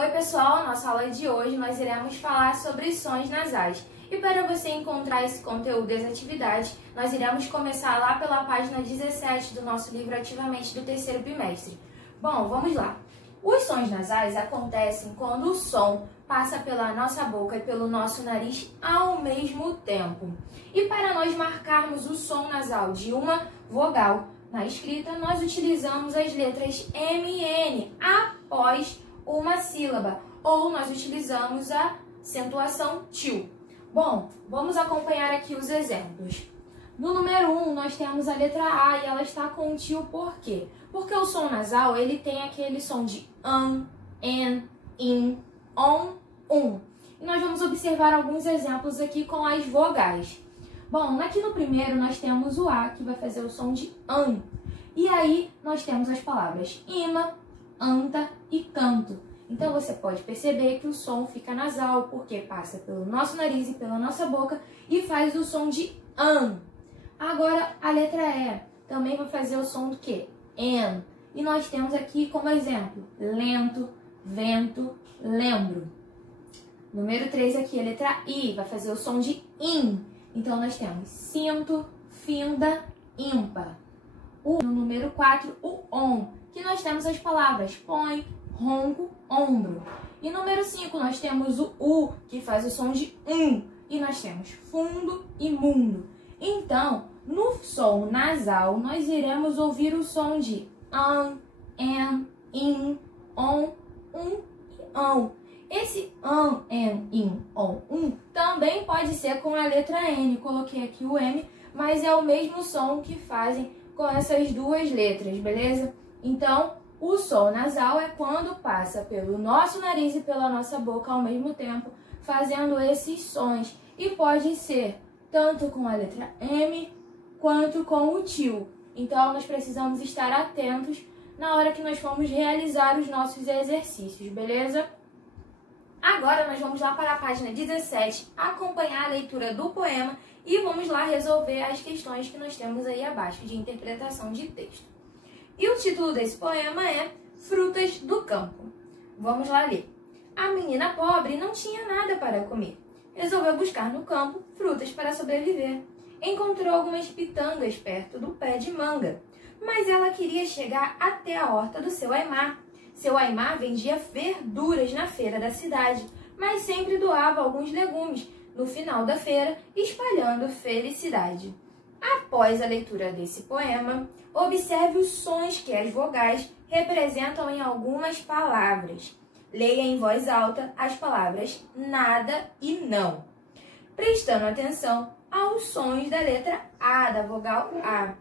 Oi pessoal, nossa aula de hoje nós iremos falar sobre sons nasais. E para você encontrar esse conteúdo das atividades, nós iremos começar lá pela página 17 do nosso livro Ativamente do terceiro bimestre. Bom, vamos lá. Os sons nasais acontecem quando o som passa pela nossa boca e pelo nosso nariz ao mesmo tempo. E para nós marcarmos o som nasal de uma vogal na escrita, nós utilizamos as letras M e N após uma sílaba, ou nós utilizamos a acentuação til. Bom, vamos acompanhar aqui os exemplos. No número 1, nós temos a letra A e ela está com til por quê? Porque o som nasal, ele tem aquele som de an, in, on, E nós vamos observar alguns exemplos aqui com as vogais. Bom, aqui no primeiro nós temos o A, que vai fazer o som de an. E aí nós temos as palavras ima, anta e canto. Então você pode perceber que o som fica nasal, porque passa pelo nosso nariz e pela nossa boca e faz o som de an. Agora a letra E também vai fazer o som do quê? En. E nós temos aqui como exemplo, lento, vento, lembro. Número 3 aqui, a letra I, vai fazer o som de in. Então nós temos cinto, finda, ímpar. No número 4, o on, que nós temos as palavras põe, ronco, ombro. E número 5, nós temos o U, que faz o som de E nós temos fundo e mundo. Então, no som nasal, nós iremos ouvir o som de an, en, in, on, e on. Esse an, en, in, on, também pode ser com a letra N. Coloquei aqui o M, mas é o mesmo som que fazem com essas duas letras, beleza? Então, o som nasal é quando passa pelo nosso nariz e pela nossa boca ao mesmo tempo, fazendo esses sons. E pode ser tanto com a letra M quanto com o til. Então, nós precisamos estar atentos na hora que nós formos realizar os nossos exercícios, beleza? Agora, nós vamos lá para a página 17, acompanhar a leitura do poema e vamos lá resolver as questões que nós temos aí abaixo de interpretação de texto. E o título desse poema é Frutas do Campo. Vamos lá ler. A menina pobre não tinha nada para comer. Resolveu buscar no campo frutas para sobreviver. Encontrou algumas pitangas perto do pé de manga, mas ela queria chegar até a horta do seu Aimar. Seu Aimar vendia verduras na feira da cidade, mas sempre doava alguns legumes no final da feira, espalhando felicidade. Após a leitura desse poema, observe os sons que as vogais representam em algumas palavras. Leia em voz alta as palavras nada e não, prestando atenção aos sons da letra A, da vogal A.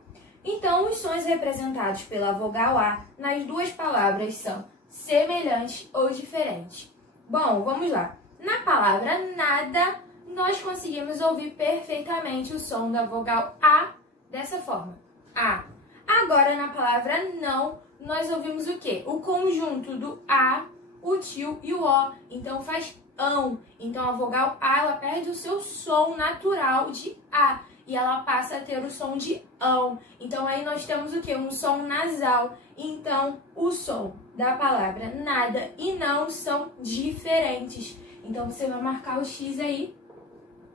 Então, os sons representados pela vogal A nas duas palavras são semelhantes ou diferentes. Bom, vamos lá. Na palavra nada, nós conseguimos ouvir perfeitamente o som da vogal A dessa forma. A. Agora, na palavra não, nós ouvimos o quê? O conjunto do A, o til e o O. Então, faz ão. Então, a vogal A, ela perde o seu som natural de A. E ela passa a ter o som de ão. Então, aí nós temos o quê? Um som nasal. Então, o som da palavra nada e não são diferentes. Então, você vai marcar o X aí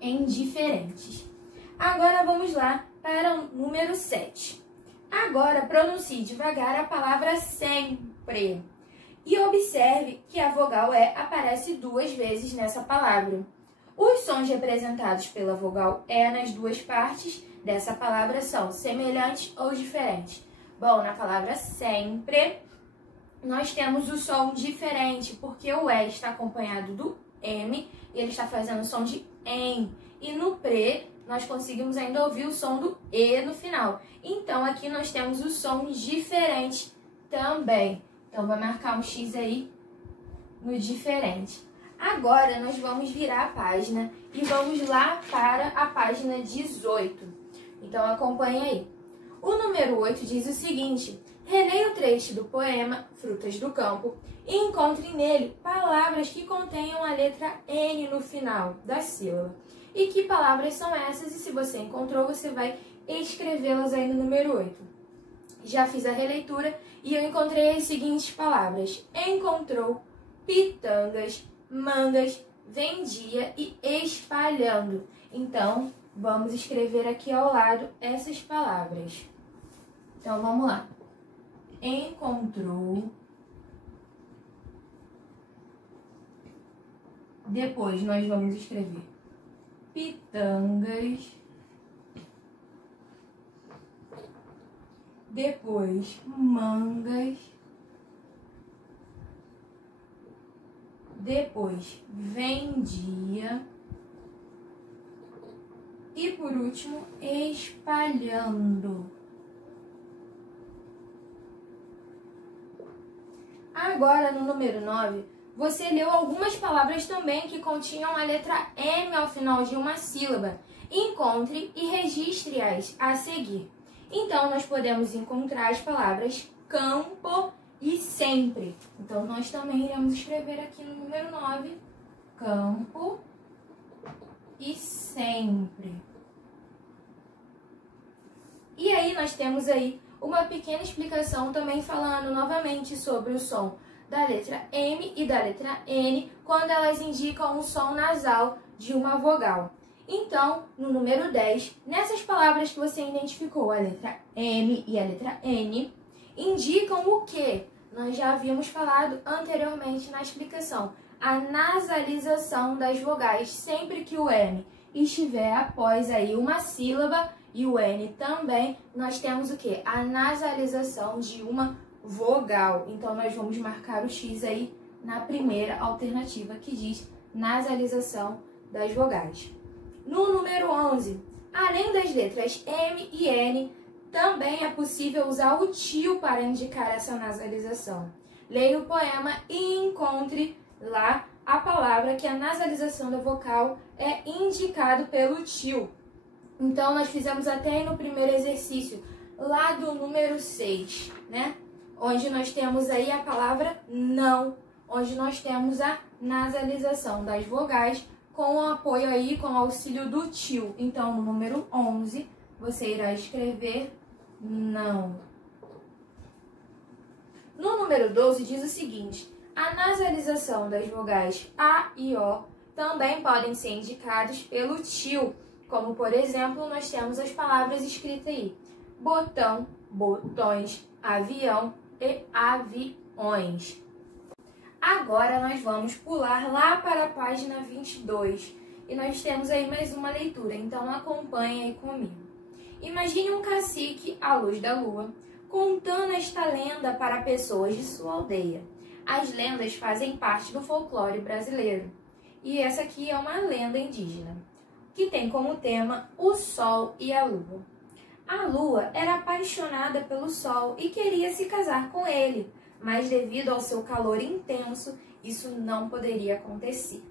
em diferentes. Agora, vamos lá para o número 7. Agora, pronuncie devagar a palavra sempre. E observe que a vogal E aparece 2 vezes nessa palavra. Os sons representados pela vogal E nas duas partes dessa palavra são semelhantes ou diferentes. Bom, na palavra sempre, nós temos o som diferente, porque o E está acompanhado do M e ele está fazendo o som de em. E no pre, nós conseguimos ainda ouvir o som do E no final. Então, aqui nós temos os sons diferentes também. Então, vai marcar um X aí no diferente. Agora, nós vamos virar a página e vamos lá para a página 18. Então, acompanhe aí. O número 8 diz o seguinte: releia o trecho do poema Frutas do Campo e encontre nele palavras que contenham a letra N no final da sílaba. E que palavras são essas? E se você encontrou, você vai escrevê-las aí no número 8. Já fiz a releitura e eu encontrei as seguintes palavras: encontrou, pitangas, mangas, vendia e espalhando. Então, vamos escrever aqui ao lado essas palavras. Então, vamos lá. Encontrou. Depois, nós vamos escrever pitangas. Depois, mangas. Depois, vendia. E por último, espalhando. Agora, no número 9, você leu algumas palavras também que continham a letra M ao final de uma sílaba. Encontre e registre-as a seguir. Então, nós podemos encontrar as palavras campo e sempre. Então, nós também iremos escrever aqui no número 9, campo e sempre. E aí, nós temos aí uma pequena explicação também falando novamente sobre o som da letra M e da letra N quando elas indicam o som nasal de uma vogal. Então, no número 10, nessas palavras que você identificou, a letra M e a letra N, indicam o que? Nós já havíamos falado anteriormente na explicação. A nasalização das vogais, sempre que o M estiver após aí uma sílaba e o N também, nós temos o que? A nasalização de uma vogal. Então, nós vamos marcar o X aí na primeira alternativa que diz nasalização das vogais. No número 11, além das letras M e N, também é possível usar o tio para indicar essa nasalização. Leia o poema e encontre lá a palavra que a nasalização da vocal é indicado pelo tio. Então, nós fizemos até no primeiro exercício, lá do número 6, né? Onde nós temos aí a palavra não, onde nós temos a nasalização das vogais com o apoio aí, com o auxílio do tio. Então, no número 11, você irá escrever não. No número 12, diz o seguinte: a nasalização das vogais A e O também podem ser indicados pelo tio, como, por exemplo, nós temos as palavras escritas aí: botão, botões, avião e aviões. Agora nós vamos pular lá para a página 22 e nós temos aí mais uma leitura, então acompanhe aí comigo. Imagine um cacique à luz da lua contando esta lenda para pessoas de sua aldeia. As lendas fazem parte do folclore brasileiro e essa aqui é uma lenda indígena que tem como tema o sol e a lua. A lua era apaixonada pelo sol e queria se casar com ele, mas devido ao seu calor intenso, isso não poderia acontecer.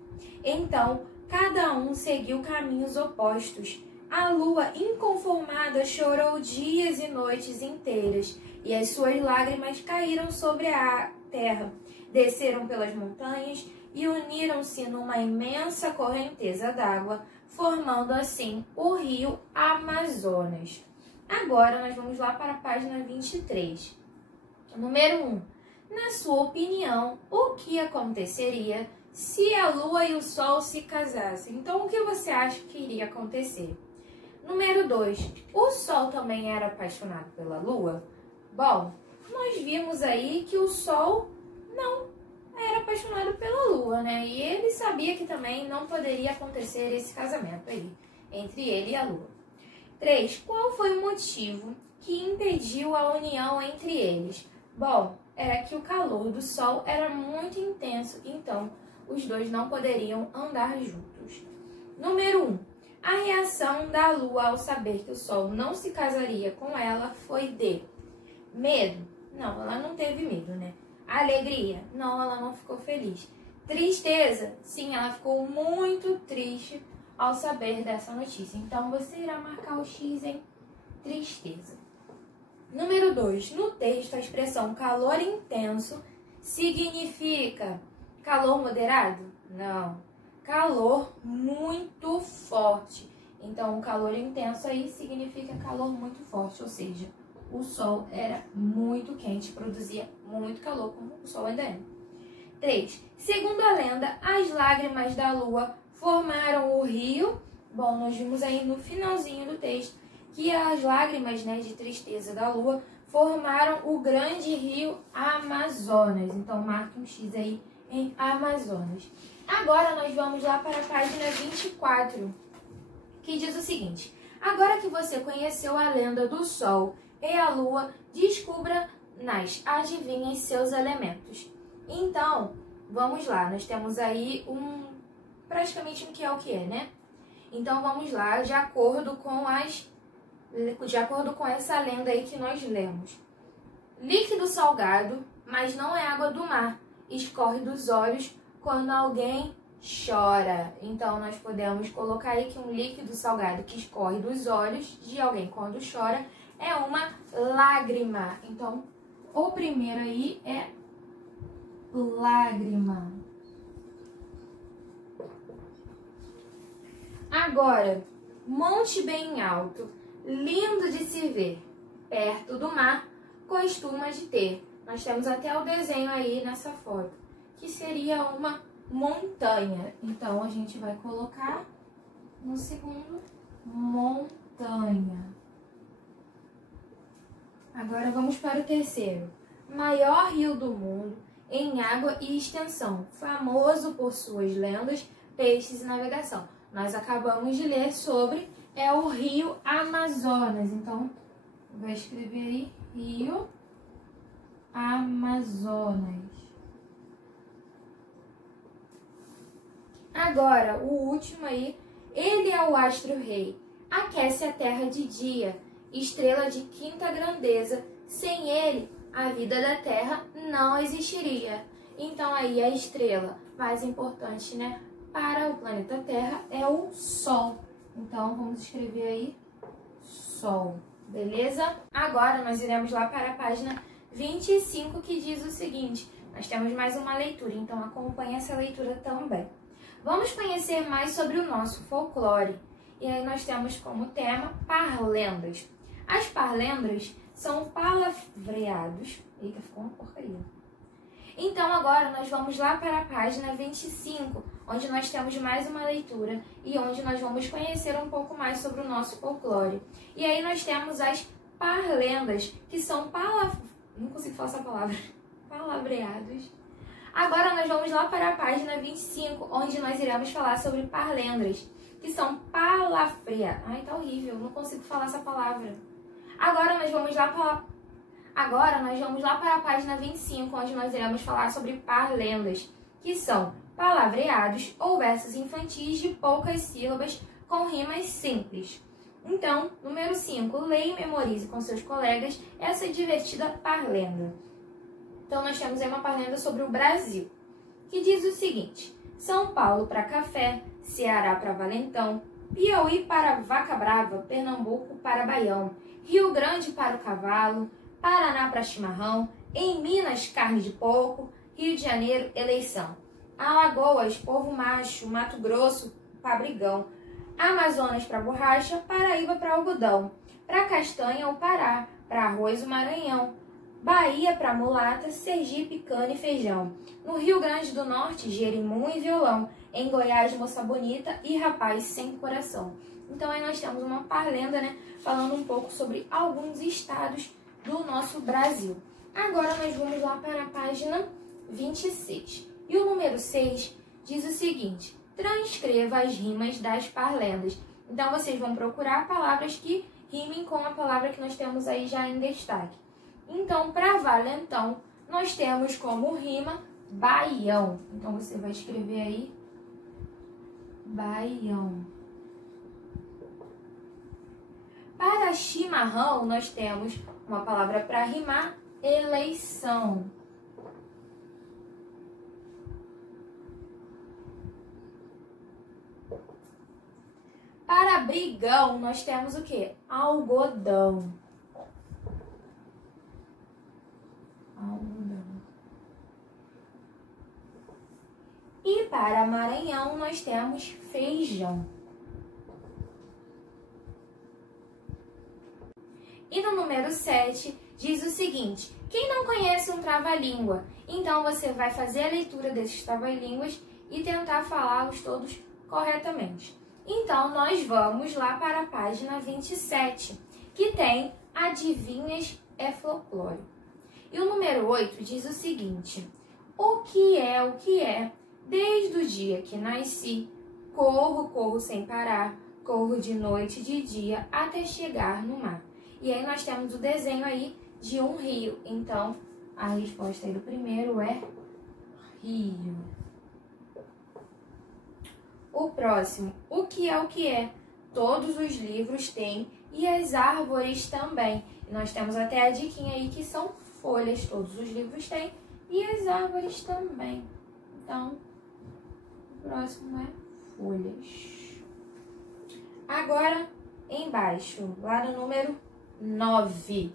Então, cada um seguiu caminhos opostos. A lua, inconformada, chorou dias e noites inteiras, e as suas lágrimas caíram sobre a terra, desceram pelas montanhas e uniram-se numa imensa correnteza d'água, formando assim o rio Amazonas. Agora nós vamos lá para a página 23. Número 1. Na sua opinião, o que aconteceria se a lua e o sol se casassem? Então, o que você acha que iria acontecer? Número 2. O sol também era apaixonado pela lua? Bom, nós vimos aí que o sol não era apaixonado pela lua, né? E ele sabia que também não poderia acontecer esse casamento aí, entre ele e a lua. 3. Qual foi o motivo que impediu a união entre eles? Bom, era que o calor do sol era muito intenso, então os dois não poderiam andar juntos. Número 1. A reação da lua ao saber que o sol não se casaria com ela foi de medo? Não, ela não teve medo, né? Alegria? Não, ela não ficou feliz. Tristeza? Sim, ela ficou muito triste ao saber dessa notícia. Então, você irá marcar o X em tristeza. Número 2. No texto, a expressão calor intenso significa calor moderado? Não. Calor muito forte. Então, o calor intenso aí significa calor muito forte, ou seja, o sol era muito quente, produzia muito calor, como o sol ainda é. 3. Segundo a lenda, as lágrimas da lua formaram o rio. Bom, nós vimos aí no finalzinho do texto que as lágrimas, né, de tristeza da lua formaram o grande rio Amazonas. Então, marque um X aí em Amazonas. Agora, nós vamos lá para a página 24, que diz o seguinte: agora que você conheceu a lenda do Sol e a Lua, descubra nas adivinhas seus elementos. Então, vamos lá, nós temos aí praticamente um que é o que é, né? Então, vamos lá, de acordo com essa lenda aí que nós lemos. Líquido salgado, mas não é água do mar, escorre dos olhos quando alguém chora. Então, nós podemos colocar aí que um líquido salgado que escorre dos olhos de alguém quando chora é uma lágrima. Então, o primeiro aí é lágrima. Agora, monte bem alto, lindo de se ver, perto do mar, costuma de ter. Nós temos até o desenho aí nessa foto, que seria uma montanha. Então, a gente vai colocar no segundo, montanha. Agora, vamos para o terceiro. Maior rio do mundo, em água e extensão, famoso por suas lendas, peixes e navegação. Nós acabamos de ler sobre o rio Amazonas. Então, vou escrever aí, rio Amazonas. Agora, o último aí, ele é o astro-rei, aquece a terra de dia, estrela de quinta grandeza, sem ele a vida da terra não existiria. Então aí a estrela mais importante, né, para o planeta Terra é o Sol. Então vamos escrever aí Sol, beleza? Agora nós iremos lá para a página 25, que diz o seguinte: nós temos mais uma leitura, então acompanhe essa leitura também. Vamos conhecer mais sobre o nosso folclore. E aí nós temos como tema parlendas. As parlendas são palavreados. Eita, ficou uma porcaria. Então agora nós vamos lá para a página 25, onde nós temos mais uma leitura e onde nós vamos conhecer um pouco mais sobre o nosso folclore. E aí nós temos as parlendas, que são não consigo falar essa palavra. Palavreados. Agora nós vamos lá para a página 25, onde nós iremos falar sobre parlendas, que são palavreados. Ai, tá horrível, não consigo falar essa palavra. Agora nós vamos lá para a página 25, onde nós iremos falar sobre parlendas, que são palavreados ou versos infantis de poucas sílabas com rimas simples. Então, número 5, leia e memorize com seus colegas essa divertida parlenda. Então, nós temos aí uma parlenda sobre o Brasil, que diz o seguinte: São Paulo para Café, Ceará para Valentão, Piauí para Vaca Brava, Pernambuco para Baião, Rio Grande para o Cavalo, Paraná para Chimarrão, em Minas, carne de porco, Rio de Janeiro, eleição. Alagoas, povo macho, Mato Grosso, pabrigão, Amazonas para borracha, Paraíba para algodão, para castanha o Pará, para arroz o Maranhão, Bahia para mulata, Sergipe, cana e feijão. No Rio Grande do Norte, jerimum e violão. Em Goiás, moça bonita e rapaz sem coração. Então aí nós temos uma parlenda, né, falando um pouco sobre alguns estados do nosso Brasil. Agora nós vamos lá para a página 26. E o número 6 diz o seguinte: transcreva as rimas das parlendas. Então vocês vão procurar palavras que rimem com a palavra que nós temos aí já em destaque. Então, para valentão, nós temos como rima baião. Então você vai escrever aí baião. Para chimarrão, nós temos uma palavra para rimar, eleição. Para brigão, nós temos o quê? Algodão. Algodão. E para Maranhão, nós temos feijão. E no número 7, diz o seguinte: quem não conhece um trava-língua Então, você vai fazer a leitura desses trava-línguas e tentar falá-los todos corretamente. Então, nós vamos lá para a página 27, que tem Adivinhas é Folclore. E o número 8 diz o seguinte: o que é, desde o dia que nasci, corro, corro sem parar, corro de noite e de dia até chegar no mar. E aí nós temos o desenho aí de um rio. Então, a resposta aí do primeiro é rio. O próximo, o que é? Todos os livros têm e as árvores também. E nós temos até a diquinha aí que são folhas. Todos os livros têm e as árvores também. Então, o próximo é folhas. Agora, embaixo, lá no número 9,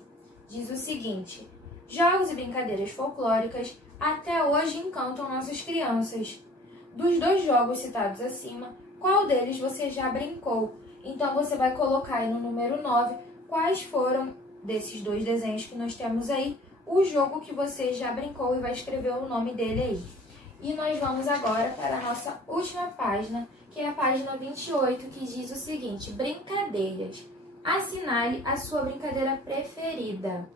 diz o seguinte: jogos e brincadeiras folclóricas até hoje encantam nossas crianças. Dos 2 jogos citados acima, qual deles você já brincou? Então, você vai colocar aí no número 9 quais foram, desses 2 desenhos que nós temos aí, o jogo que você já brincou e vai escrever o nome dele aí. E nós vamos agora para a nossa última página, que é a página 28, que diz o seguinte: brincadeiras. Assinale a sua brincadeira preferida.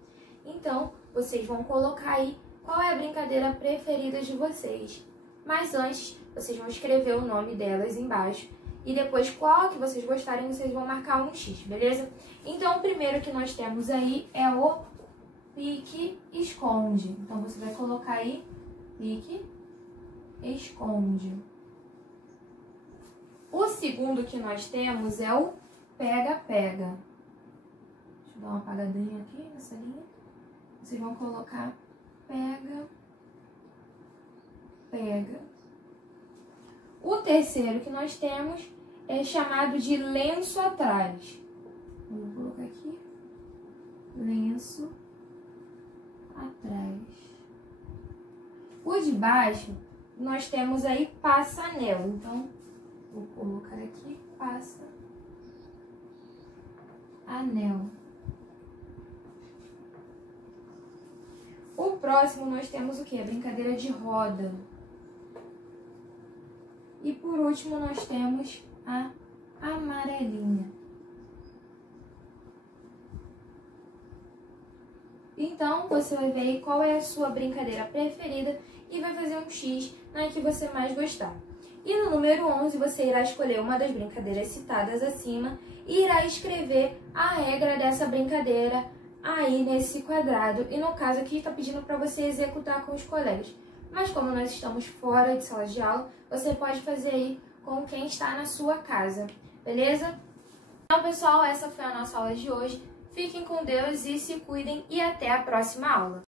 Então, vocês vão colocar aí qual é a brincadeira preferida de vocês. Mas antes, vocês vão escrever o nome delas embaixo. E depois, qual que vocês gostarem, vocês vão marcar um X, beleza? Então, o primeiro que nós temos aí é o pique-esconde. Então, você vai colocar aí pique-esconde. O segundo que nós temos é o pega-pega. Deixa eu dar uma apagadinha aqui nessa linha. Vocês vão colocar pega. O terceiro que nós temos é chamado de lenço atrás. Vou colocar aqui, lenço atrás. O de baixo, nós temos aí passa-anel. Então, vou colocar aqui, passa-anel. O próximo nós temos o que? A brincadeira de roda. E por último nós temos a amarelinha. Então você vai ver aí qual é a sua brincadeira preferida e vai fazer um X na que você mais gostar. E no número 11 você irá escolher uma das brincadeiras citadas acima e irá escrever a regra dessa brincadeira aí nesse quadrado. E no caso aqui está pedindo para você executar com os colegas. Mas como nós estamos fora de sala de aula, você pode fazer aí com quem está na sua casa, beleza? Então, pessoal, essa foi a nossa aula de hoje. Fiquem com Deus e se cuidem e até a próxima aula.